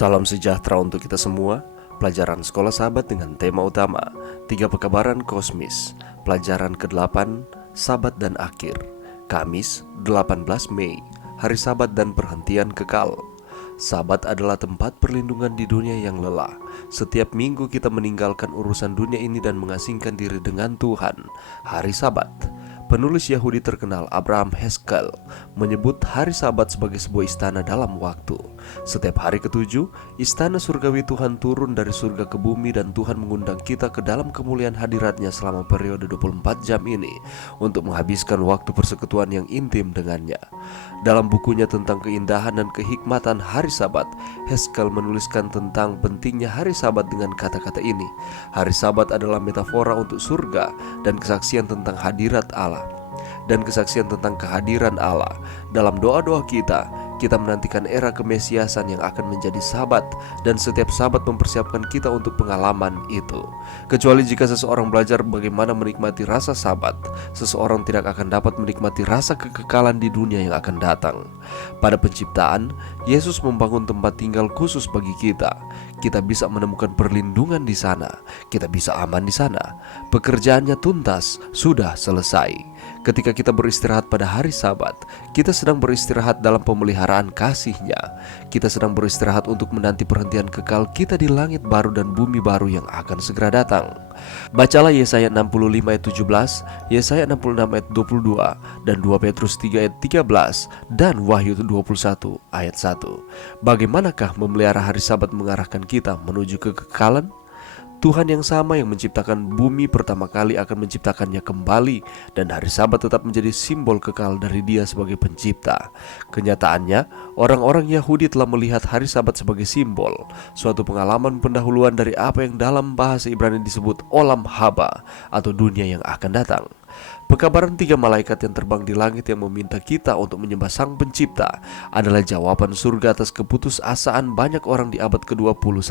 Salam sejahtera untuk kita semua. Pelajaran Sekolah Sahabat dengan tema utama 3 Pekabaran Kosmis. Pelajaran ke-8, Sabat dan Akhir. Kamis 18 Mei, Hari Sabat dan Perhentian Kekal. Sabat adalah tempat perlindungan di dunia yang lelah. Setiap minggu kita meninggalkan urusan dunia ini dan mengasingkan diri dengan Tuhan. Hari Sabat. Penulis Yahudi terkenal Abraham Heskel menyebut hari Sabat sebagai sebuah istana dalam waktu. Setiap hari ketujuh, istana surgawi Tuhan turun dari surga ke bumi dan Tuhan mengundang kita ke dalam kemuliaan hadiratnya selama periode 24 jam ini untuk menghabiskan waktu persekutuan yang intim dengannya. Dalam bukunya tentang keindahan dan kehikmatan hari Sabat, Heskel menuliskan tentang pentingnya hari Sabat dengan kata-kata ini. Hari Sabat adalah metafora untuk surga dan kesaksian tentang hadirat Allah dan kesaksian tentang kehadiran Allah. Dalam doa-doa kita menantikan era kemesiasan yang akan menjadi Sabat, dan setiap Sabat mempersiapkan kita untuk pengalaman itu. Kecuali jika seseorang belajar bagaimana menikmati rasa Sabat, seseorang tidak akan dapat menikmati rasa kekekalan di dunia yang akan datang. Pada penciptaan, Yesus membangun tempat tinggal khusus bagi kita. Kita bisa menemukan perlindungan di sana. Kita bisa aman di sana. Pekerjaannya tuntas, sudah selesai. Ketika kita beristirahat pada hari Sabat, kita sedang beristirahat dalam pemeliharaan kasih-Nya. Kita sedang beristirahat untuk menanti perhentian kekal kita di langit baru dan bumi baru yang akan segera datang. Bacalah Yesaya 65 ayat 17, Yesaya 66 ayat 22, dan 2 Petrus 3 ayat 13, dan Wahyu 21 ayat 1. Bagaimanakah memelihara hari Sabat mengarahkan kita menuju kekekalan? Tuhan yang sama yang menciptakan bumi pertama kali akan menciptakannya kembali, dan hari Sabat tetap menjadi simbol kekal dari Dia sebagai pencipta. Kenyataannya, orang-orang Yahudi telah melihat hari Sabat sebagai simbol, suatu pengalaman pendahuluan dari apa yang dalam bahasa Ibrani disebut olam haba atau dunia yang akan datang. Pekabaran 3 malaikat yang terbang di langit yang meminta kita untuk menyembah Sang Pencipta adalah jawaban surga atas keputusasaan banyak orang di abad ke-21.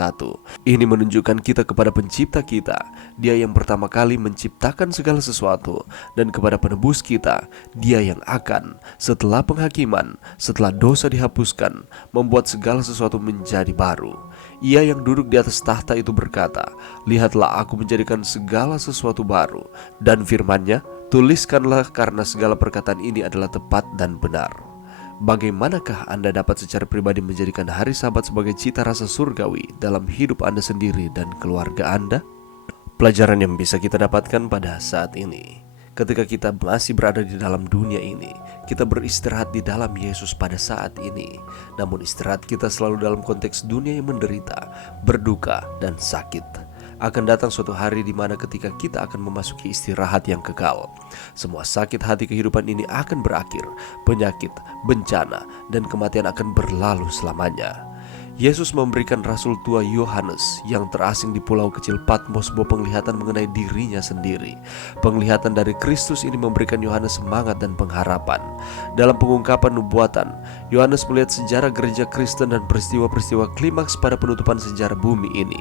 Ini menunjukkan kita kepada Pencipta kita, Dia yang pertama kali menciptakan segala sesuatu, dan kepada penebus kita, Dia yang akan, setelah penghakiman, setelah dosa dihapuskan, membuat segala sesuatu menjadi baru. Ia yang duduk di atas tahta itu berkata, "Lihatlah, aku menjadikan segala sesuatu baru." Dan firman-Nya, "Tuliskanlah, karena segala perkataan ini adalah tepat dan benar." Bagaimanakah Anda dapat secara pribadi menjadikan hari Sabat sebagai cita rasa surgawi dalam hidup Anda sendiri dan keluarga Anda? Pelajaran yang bisa kita dapatkan pada saat ini: ketika kita masih berada di dalam dunia ini, kita beristirahat di dalam Yesus pada saat ini. Namun istirahat kita selalu dalam konteks dunia yang menderita, berduka, dan sakit. Akan datang suatu hari di mana ketika kita akan memasuki istirahat yang kekal, semua sakit hati kehidupan ini akan berakhir. Penyakit, bencana, dan kematian akan berlalu selamanya. Yesus memberikan Rasul tua Yohanes yang terasing di pulau kecil Patmos sebuah penglihatan mengenai dirinya sendiri. Penglihatan dari Kristus ini memberikan Yohanes semangat dan pengharapan. Dalam pengungkapan nubuatan, Yohanes melihat sejarah gereja Kristen dan peristiwa-peristiwa klimaks pada penutupan sejarah bumi ini.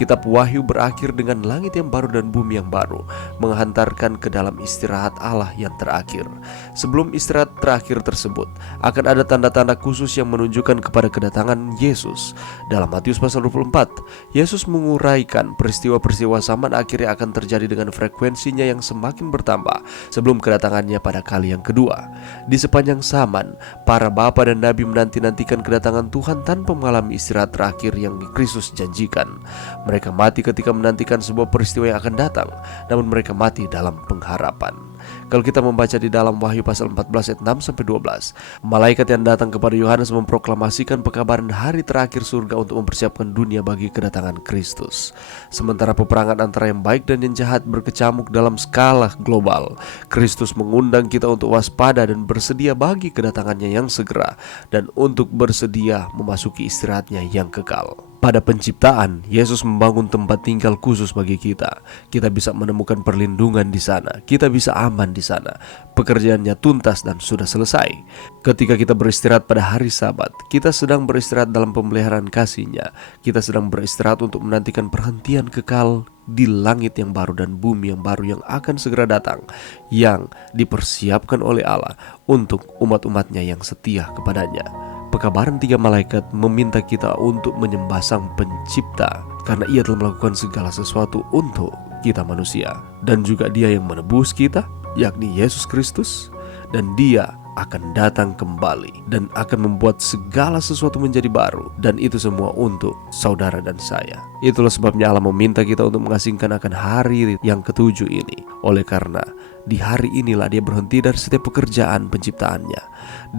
Kitab Wahyu berakhir dengan langit yang baru dan bumi yang baru, menghantarkan ke dalam istirahat Allah yang terakhir. Sebelum istirahat terakhir tersebut, akan ada tanda-tanda khusus yang menunjukkan kepada kedatangan Yesus. Dalam Matius pasal 24, Yesus menguraikan peristiwa-peristiwa zaman akhir yang akan terjadi dengan frekuensinya yang semakin bertambah sebelum kedatangannya pada kali yang kedua. Di sepanjang zaman, para bapa dan nabi menanti-nantikan kedatangan Tuhan tanpa mengalami istirahat terakhir yang Kristus janjikan. Mereka mati ketika menantikan sebuah peristiwa yang akan datang, namun mereka mati dalam pengharapan. Kalau kita membaca di dalam Wahyu pasal 14 ayat 6-12, malaikat yang datang kepada Yohanes memproklamasikan pekabaran hari terakhir surga untuk mempersiapkan dunia bagi kedatangan Kristus. Sementara peperangan antara yang baik dan yang jahat berkecamuk dalam skala global, Kristus mengundang kita untuk waspada dan bersedia bagi kedatangannya yang segera, dan untuk bersedia memasuki istirahatnya yang kekal. Pada penciptaan, Yesus membangun tempat tinggal khusus bagi kita. Kita bisa menemukan perlindungan di sana. Kita bisa aman di sana. Pekerjaannya tuntas dan sudah selesai. Ketika kita beristirahat pada hari Sabat, kita sedang beristirahat dalam pemeliharaan kasih-Nya. Kita sedang beristirahat untuk menantikan perhentian kekal di langit yang baru dan bumi yang baru yang akan segera datang, yang dipersiapkan oleh Allah untuk umat-umatnya yang setia kepadanya. pekabaran 3 malaikat meminta kita untuk menyembah Sang Pencipta, karena Ia telah melakukan segala sesuatu untuk kita manusia. Dan juga Dia yang menebus kita, yakni Yesus Kristus. Dan Dia akan datang kembali dan akan membuat segala sesuatu menjadi baru. Dan itu semua untuk saudara dan saya. Itulah sebabnya Allah meminta kita untuk mengasingkan akan hari yang ketujuh ini. Oleh karena di hari inilah Dia berhenti dari setiap pekerjaan penciptaannya.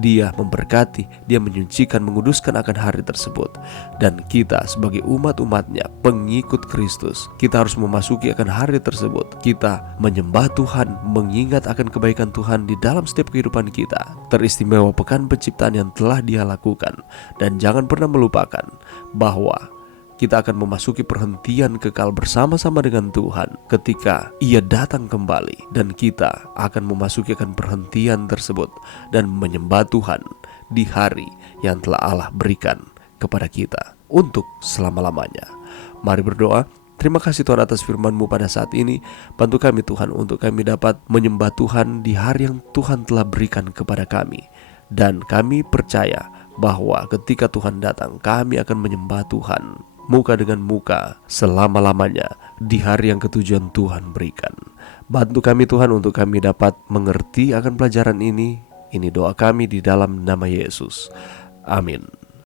Dia memberkati, Dia menyucikan, menguduskan akan hari tersebut. Dan kita sebagai umat-umatnya, pengikut Kristus, kita harus memasuki akan hari tersebut. Kita menyembah Tuhan, mengingat akan kebaikan Tuhan di dalam setiap kehidupan kita. Teristimewa pekan penciptaan yang telah Dia lakukan. Dan jangan pernah melupakan bahwa kita akan memasuki perhentian kekal bersama-sama dengan Tuhan ketika Ia datang kembali. Dan kita akan memasuki akan perhentian tersebut dan menyembah Tuhan di hari yang telah Allah berikan kepada kita untuk selama-lamanya. Mari berdoa. Terima kasih Tuhan atas firman-Mu pada saat ini. Bantu kami Tuhan untuk kami dapat menyembah Tuhan di hari yang Tuhan telah berikan kepada kami. Dan kami percaya bahwa ketika Tuhan datang, kami akan menyembah Tuhan muka dengan muka selama-lamanya di hari yang ketujuan Tuhan berikan. Bantu kami Tuhan untuk kami dapat mengerti akan pelajaran ini. Ini doa kami di dalam nama Yesus. Amin.